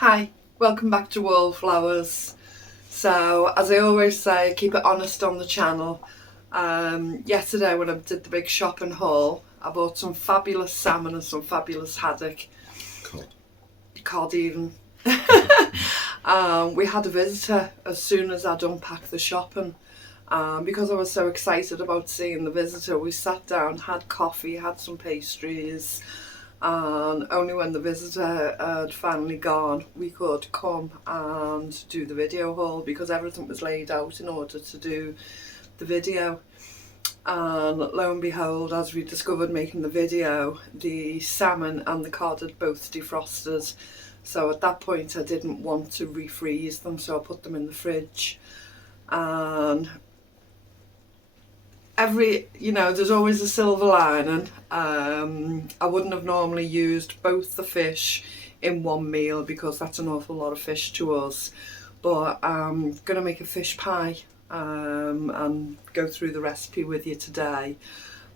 Hi, welcome back to Wallflowers. So, as I always say, keep it honest on the channel. Yesterday when I did the big shopping haul, I bought some fabulous salmon and some fabulous haddock. Cod even. We had a visitor as soon as I'd unpacked the shopping. Because I was so excited about seeing the visitor, we sat down, had coffee, had some pastries, and only when the visitor had finally gone we could come and do the video haul, because everything was laid out in order to do the video. And lo and behold, as we discovered making the video, the salmon and the cod had both defrosted. So at that point I didn't want to refreeze them, so I put them in the fridge. And there's always a silver lining. I wouldn't have normally used both the fish in one meal because that's an awful lot of fish to us, but I'm gonna make a fish pie and go through the recipe with you today.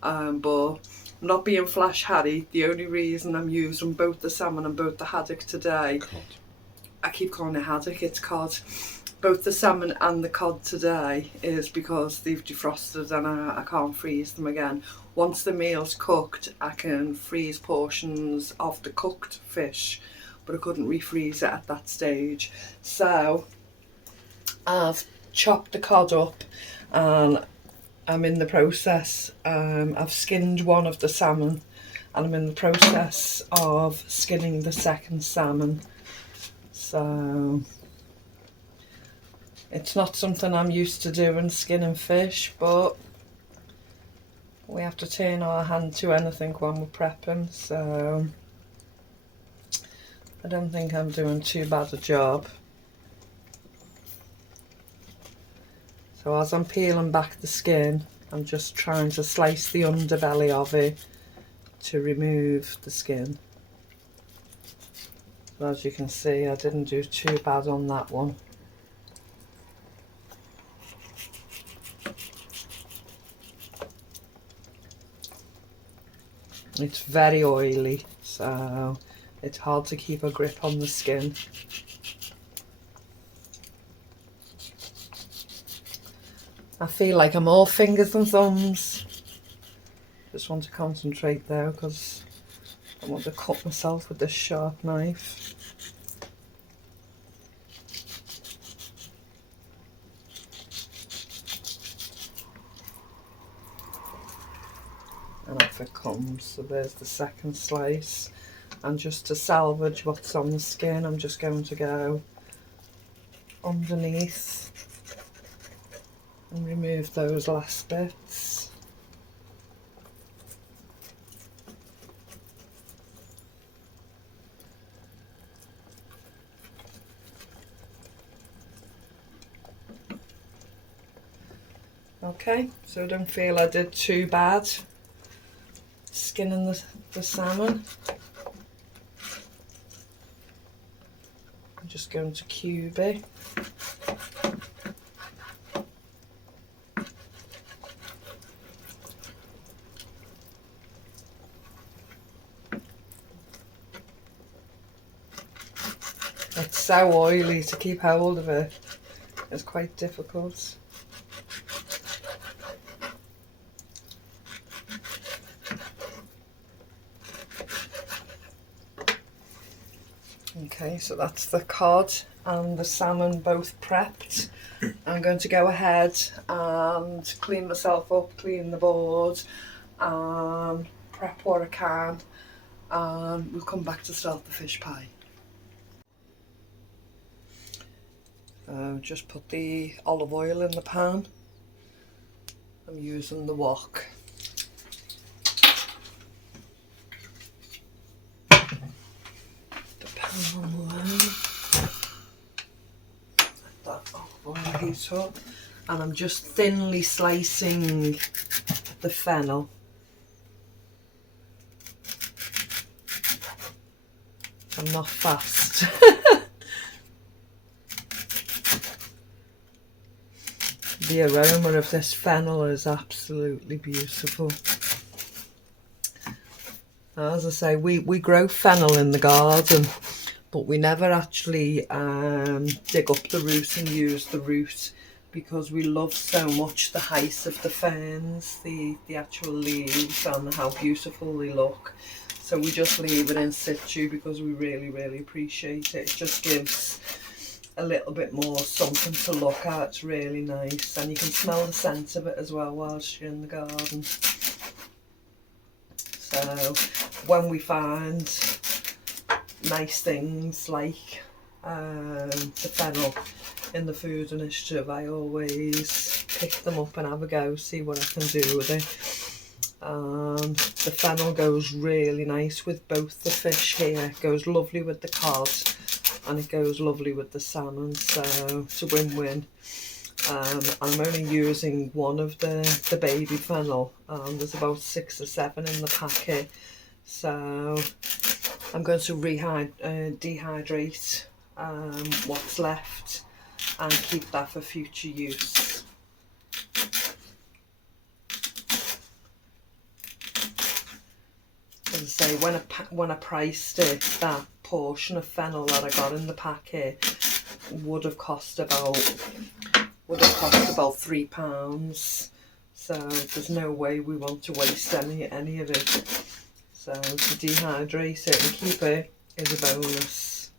But not being flash Harry, the only reason I'm using both the salmon and both the haddock today, I keep calling it haddock, it's cod. Both the salmon and the cod today is because they've defrosted and I can't freeze them again. Once the meal's cooked, I can freeze portions of the cooked fish, but I couldn't refreeze it at that stage. So I've chopped the cod up and I'm in the process. I've skinned one of the salmon and I'm in the process of skinning the second salmon. So it's not something I'm used to doing, skinning fish, but we have to turn our hand to anything when we're prepping, so I don't think I'm doing too bad a job. So as I'm peeling back the skin, I'm just trying to slice the underbelly of it to remove the skin. But as you can see, I didn't do too bad on that one. It's very oily, so it's hard to keep a grip on the skin. I feel like I'm all fingers and thumbs. Just want to concentrate though, because I want to cut myself with this sharp knife. And off it comes. So there's the second slice, and just to salvage what's on the skin, I'm just going to go underneath and remove those last bits. Okay, so I don't feel I did too bad skinning the salmon. I'm just going to cube it. It's so oily, to keep hold of it is quite difficult. Okay, so that's the cod and the salmon both prepped. I'm going to go ahead and clean myself up, clean the board, and prep what I can, and we'll come back to start the fish pie. Just put the olive oil in the pan. I'm using the wok. Let that olive oil heat up, and I'm just thinly slicing the fennel. I'm not fast. The aroma of this fennel is absolutely beautiful. Now, as I say, we grow fennel in the garden, but we never actually dig up the root and use the root, because we love so much the height of the ferns, the actual leaves, and how beautiful they look. So we just leave it in situ because we really appreciate it. It just gives a little bit more something to look at. It's really nice, and you can smell the scent of it as well whilst you're in the garden. So when we find nice things like the fennel in the food initiative, I always pick them up and have a go, see what I can do with it. The fennel goes really nice with both the fish here. It goes lovely with the cod and it goes lovely with the salmon, so it's a win-win. I'm only using one of the baby fennel. There's about 6 or 7 in the packet, so I'm going to dehydrate what's left and keep that for future use. As I say, when I priced it, that portion of fennel that I got in the packet would have cost about £3. So there's no way we want to waste any of it. So to dehydrate it and keep it is a bonus.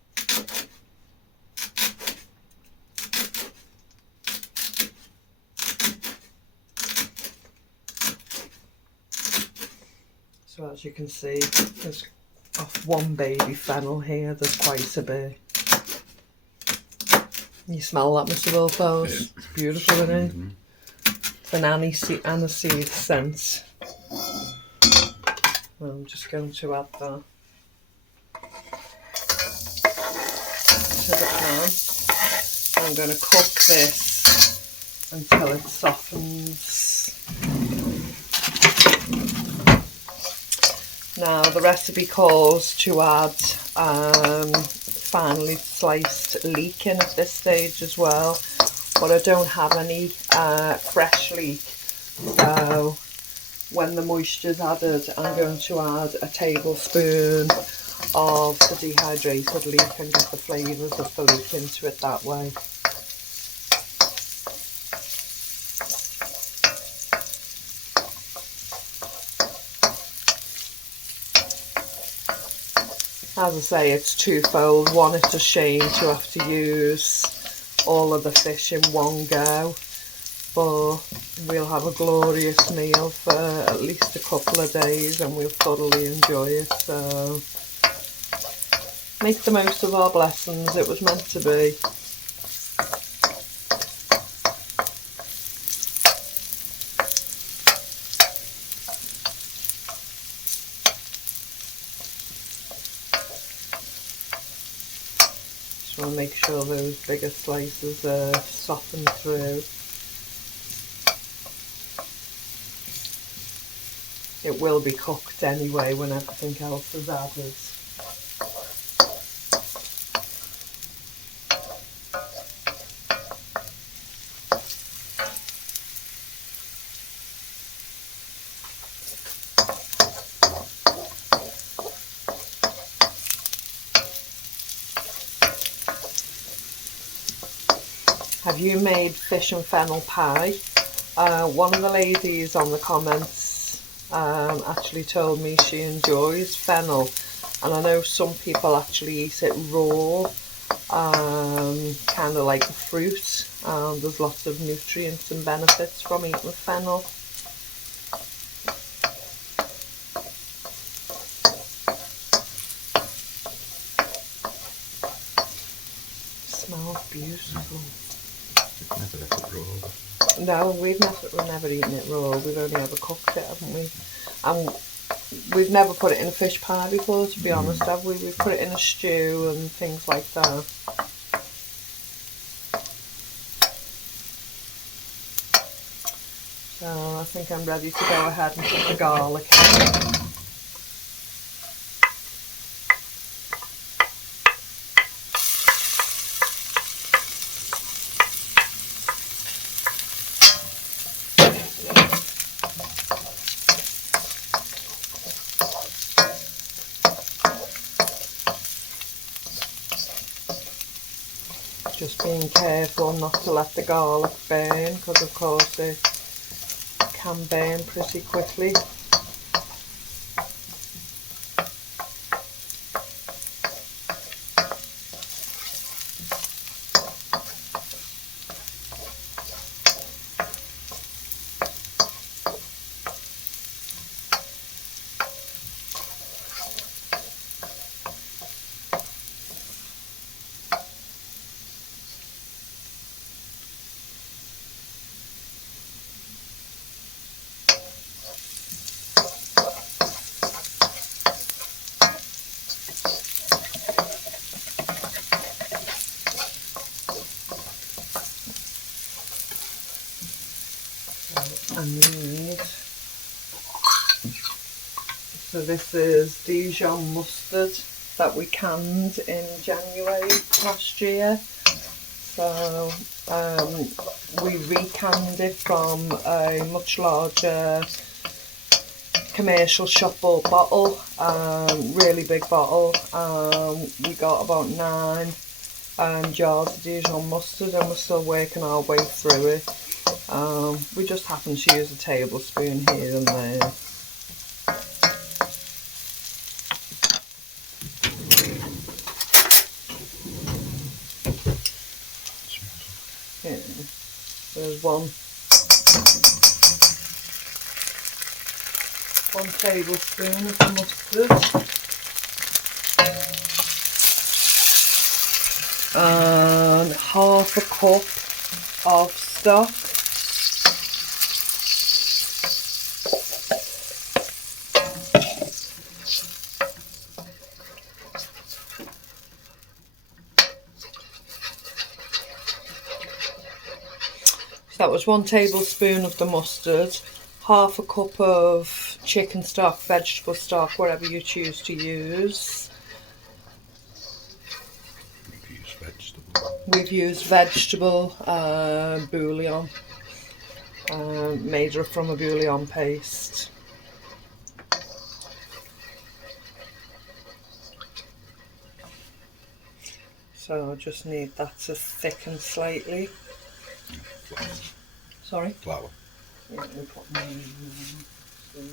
So as you can see, there's off one baby fennel here, there's quite a bit. You smell that, Mr. Wilfos? It's beautiful, isn't it? It's an aniseed scent. I'm just going to add that to the pan. I'm going to cook this until it softens. Now the recipe calls to add finely sliced leek in at this stage as well, but I don't have any fresh leek, so when the moisture's added, I'm going to add a tablespoon of the dehydrated leek and get the flavours of the leek into it that way. As I say, it's twofold. One, it's a shame to have to use all of the fish in one go, but we'll have a glorious meal for at least a couple of days and we'll thoroughly enjoy it. So make the most of our blessings. It was meant to be. Just want to make sure those bigger slices are softened through. It will be cooked anyway when everything else is added. Have you made fish and fennel pie? One of the ladies on the comments actually told me she enjoys fennel, and I know some people actually eat it raw, kind of like a fruit. There's lots of nutrients and benefits from eating fennel. Smells beautiful. You've never let it raw? No, we've never eaten it raw. We've only ever cooked it, haven't we? And we've never put it in a fish pie before, to be honest, have we? We've put it in a stew and things like that. So I think I'm ready to go ahead and put the garlic in. Just being careful not to let the garlic burn, because of course it can burn pretty quickly. I need, so this is Dijon mustard that we canned in January last year. So we recanned it from a much larger commercial shop bottle, really big bottle. We got about 9 jars of Dijon mustard, and we're still working our way through it. We just happen to use a tablespoon here and there. Yeah, there's one tablespoon of the mustard. And half a cup of stock. So that was 1 tablespoon of the mustard, half a cup of chicken stock, vegetable stock, whatever you choose to use. We've used vegetable bouillon, made from a bouillon paste. So I just need that to thicken slightly. Flour. Sorry? Flour. Yeah, we'll put more in there.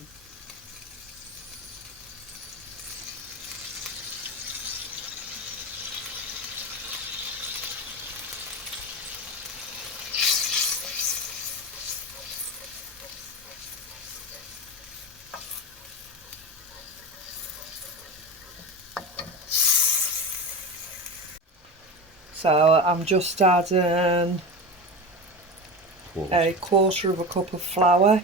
So I'm just adding a quarter of a cup of flour.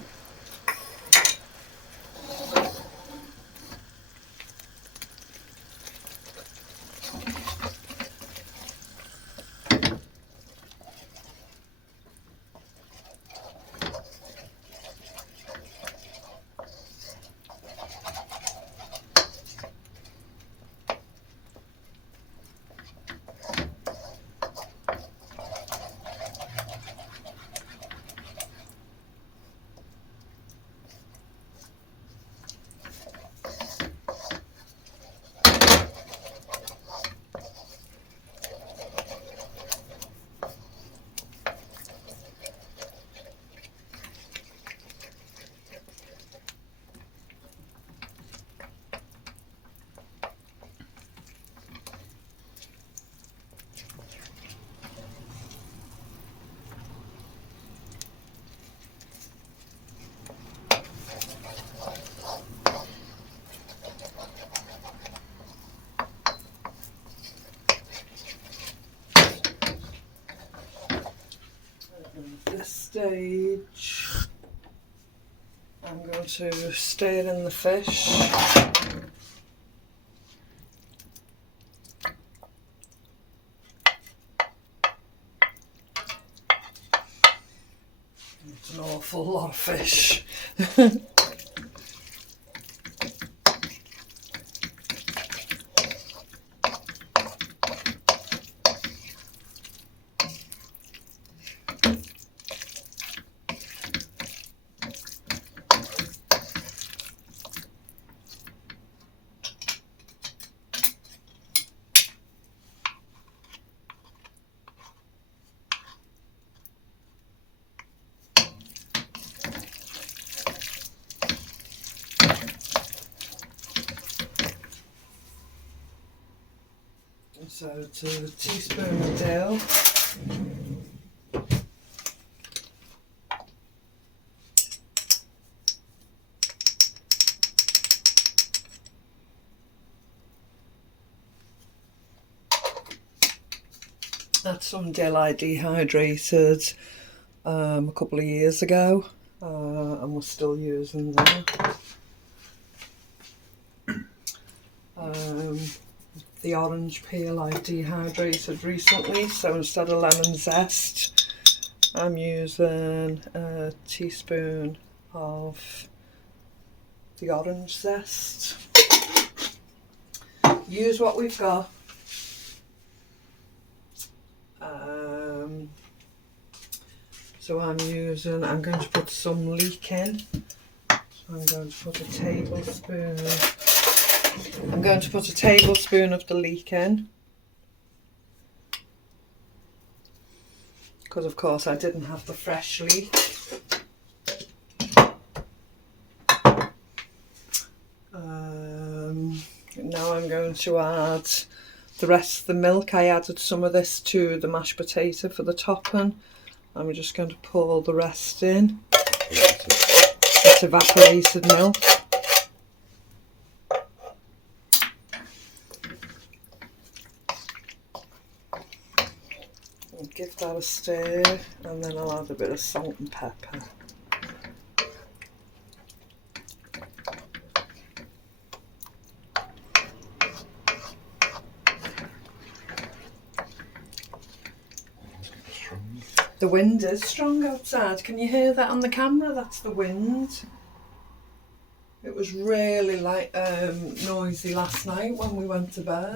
At this stage, I'm going to stir in the fish. It's an awful lot of fish. So it's a teaspoon of dill. That's some dill I dehydrated a couple of years ago, and we're still using that. The orange peel I dehydrated recently, so instead of lemon zest I'm using a teaspoon of the orange zest. Use what we've got. So I'm going to put some leek in. So I'm going to put a tablespoon of the leek in. Because of course I didn't have the fresh leek. Now I'm going to add the rest of the milk. I added some of this to the mashed potato for the topping. And we're just going to pour the rest in. It's evaporated milk. And give that a stir, and then I'll add a bit of salt and pepper. The wind is strong outside. Can you hear that on the camera? That's the wind. It was really noisy last night when we went to bed.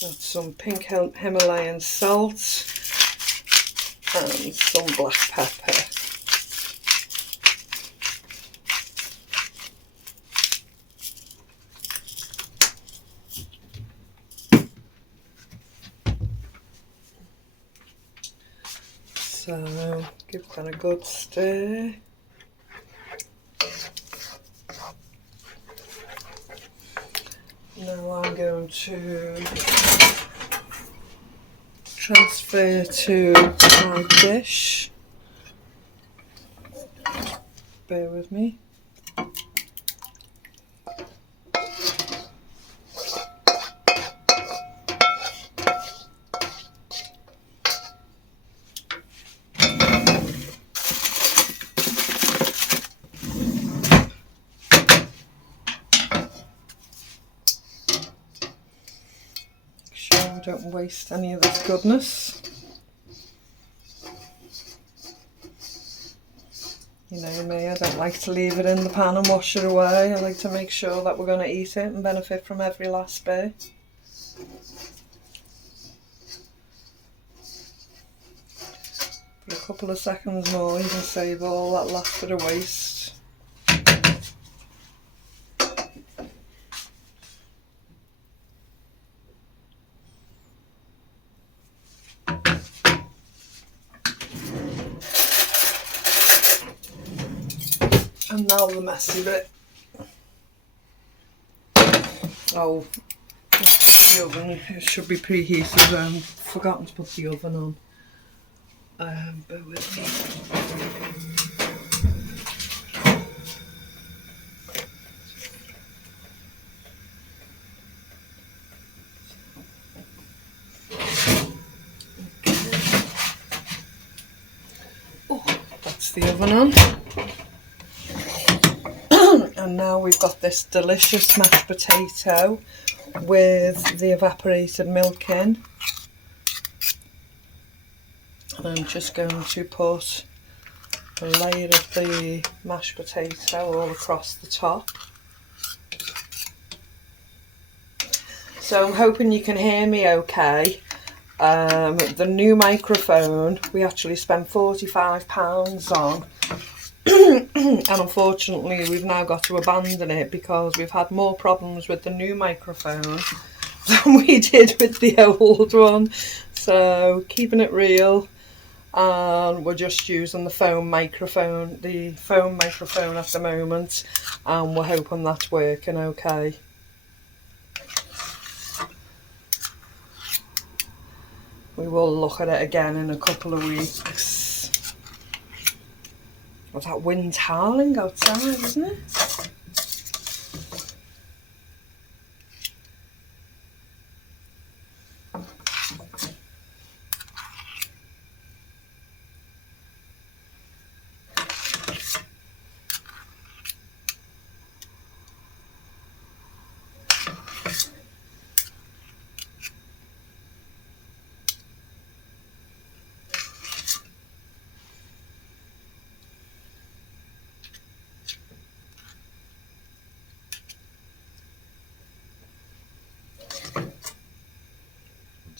That's some pink Himalayan salt and some black pepper. So give that a good stir. Now I'm going to transfer to my dish. Bear with me. Don't waste any of this goodness. You know me, I don't like to leave it in the pan and wash it away. I like to make sure that we're going to eat it and benefit from every last bit. For a couple of seconds more, you can save all that last bit of waste. And now the messy bit. Oh, the oven, it should be preheated. Forgotten to put the oven on. Bear with me. Oh, that's the oven on. And now we've got this delicious mashed potato with the evaporated milk in. And I'm just going to put a layer of the mashed potato all across the top. So I'm hoping you can hear me okay. The new microphone we actually spent £45 on. And unfortunately we've now got to abandon it because we've had more problems with the new microphone than we did with the old one. So keeping it real, and we're just using the foam microphone at the moment, and we're hoping that's working okay. We will look at it again in a couple of weeks. Well, that wind's howling outside, isn't it?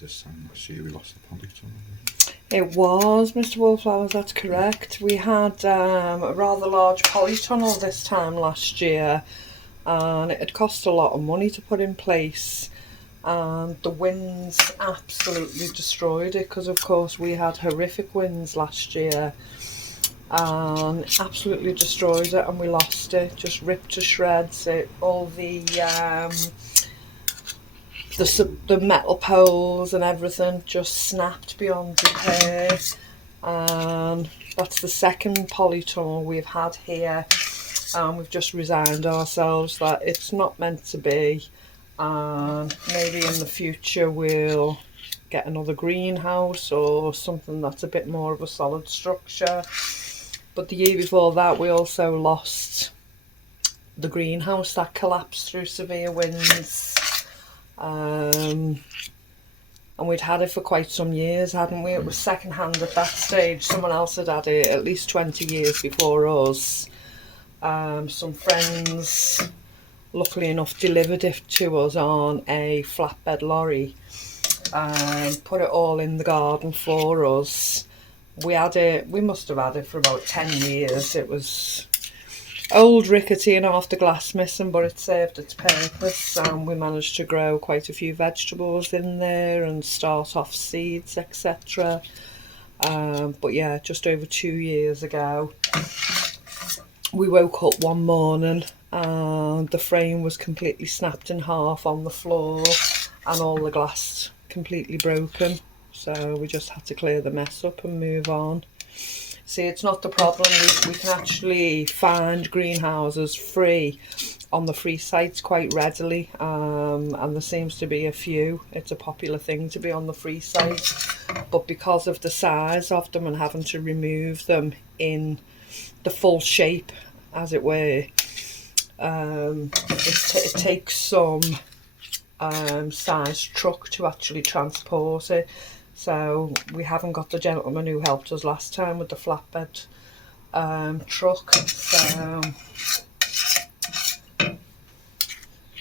This time last year we lost the Polytunnel. It was, Mr. Wallflowers, that's correct. We had a rather large polytunnel this time last year, and it had cost a lot of money to put in place, and the winds absolutely destroyed it, because of course we had horrific winds last year, and absolutely destroyed it, and we lost it, just ripped to shreds. All the metal poles and everything just snapped beyond repair, and that's the second polytunnel we've had here, and we've just resigned ourselves that it's not meant to be, and maybe in the future we'll get another greenhouse or something that's a bit more of a solid structure. But the year before that we also lost the greenhouse that collapsed through severe winds. And we'd had it for quite some years, hadn't we? It was second hand at that stage. Someone else had had it at least 20 years before us. Some friends, luckily enough, delivered it to us on a flatbed lorry and put it all in the garden for us. We must have had it for about 10 years. It was old, rickety and half the glass missing, but it served its purpose, and we managed to grow quite a few vegetables in there and start off seeds, etc. But yeah, just over 2 years ago we woke up one morning and the frame was completely snapped in half on the floor and all the glass completely broken, so we just had to clear the mess up and move on. See, it's not the problem. We can actually find greenhouses free on the free sites quite readily, and there seems to be a few. It's a popular thing to be on the free site, but because of the size of them and having to remove them in the full shape, as it were, it takes some sized truck to actually transport it. So we haven't got the gentleman who helped us last time with the flatbed truck. So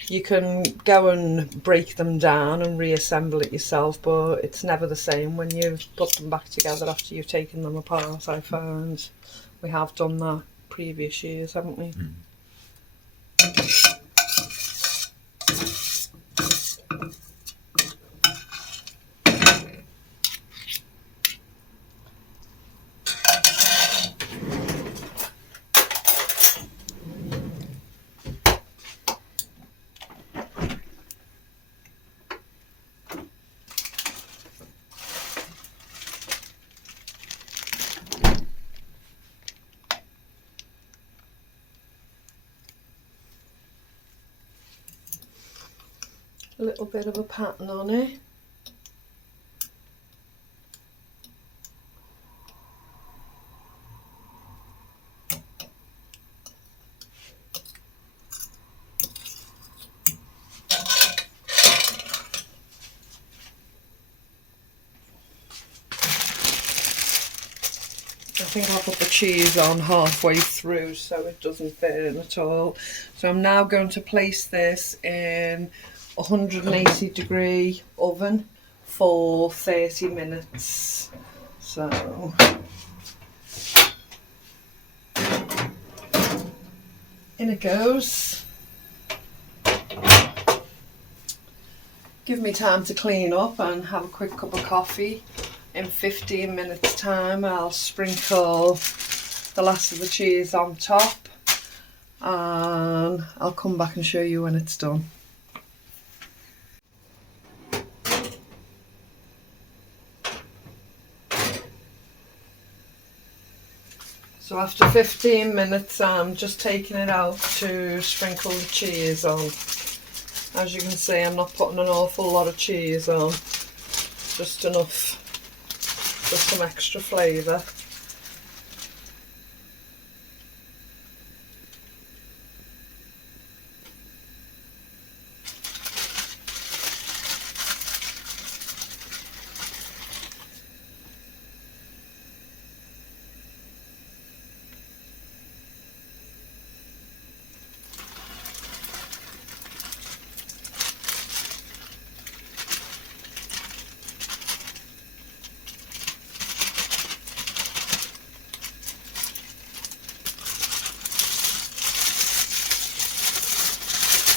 you can go and break them down and reassemble it yourself, but it's never the same when you put them back together after you've taken them apart, I found. We have done that previous years, haven't we? A little bit of a pattern on it. I think I'll put the cheese on halfway through so it doesn't burn at all. So I'm now going to place this in 180 degree oven for 30 minutes. So in it goes. Give me time to clean up and have a quick cup of coffee. in 15 minutes time I'll sprinkle the last of the cheese on top, and I'll come back and show you when it's done. So after 15 minutes I'm just taking it out to sprinkle the cheese on. As you can see, I'm not putting an awful lot of cheese on, just enough for some extra flavour.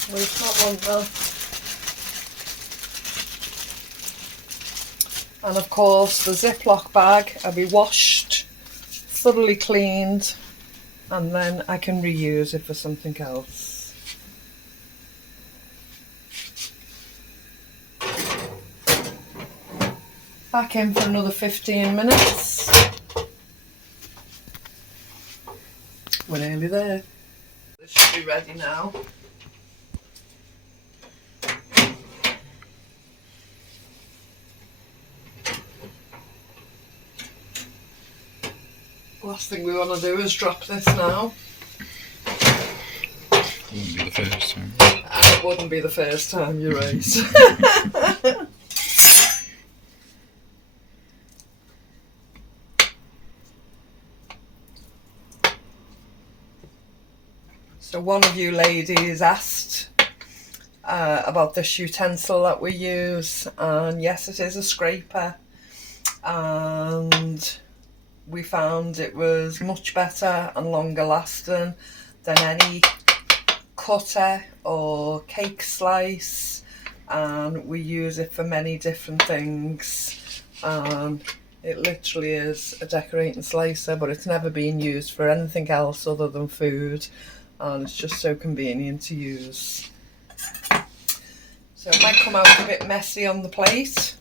Well, it's not one though. And of course the Ziploc bag will be washed, thoroughly cleaned, and then I can reuse it for something else. Back in for another 15 minutes. We're nearly there. This should be ready now. Last thing we want to do is drop this now. Wouldn't be the first time. It wouldn't be the first time, you're right. So one of you ladies asked about this utensil that we use, and yes, it is a scraper, and we found it was much better and longer lasting than any cutter or cake slice, and we use it for many different things, and it literally is a decorating slicer, but it's never been used for anything else other than food, and it's just so convenient to use. So it might come out a bit messy on the plate.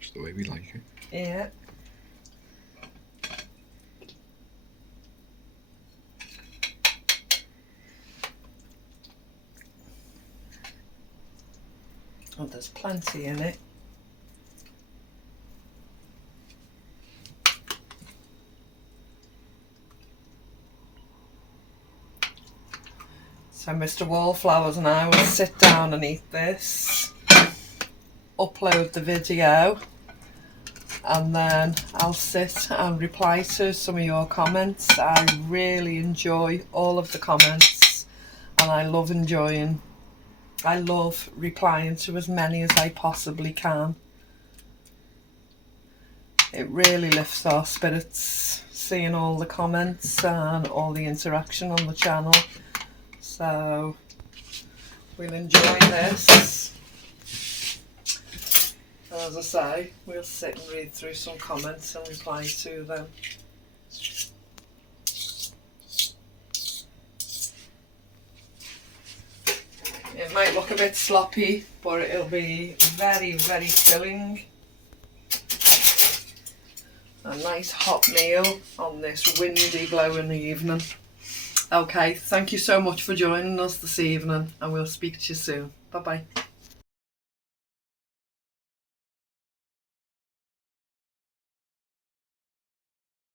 Just the way we like it. Yeah. Oh, there's plenty in it. So Mr. Wallflowers and I will sit down and eat this, upload the video, and then I'll sit and reply to some of your comments. I really enjoy all of the comments, and I love replying to as many as I possibly can. It really lifts our spirits seeing all the comments and all the interaction on the channel. So we'll enjoy this. As I say, we'll sit and read through some comments and reply to them. It might look a bit sloppy, but it'll be very, very filling. A nice hot meal on this windy, blowing evening. Okay, thank you so much for joining us this evening, and we'll speak to you soon. Bye bye.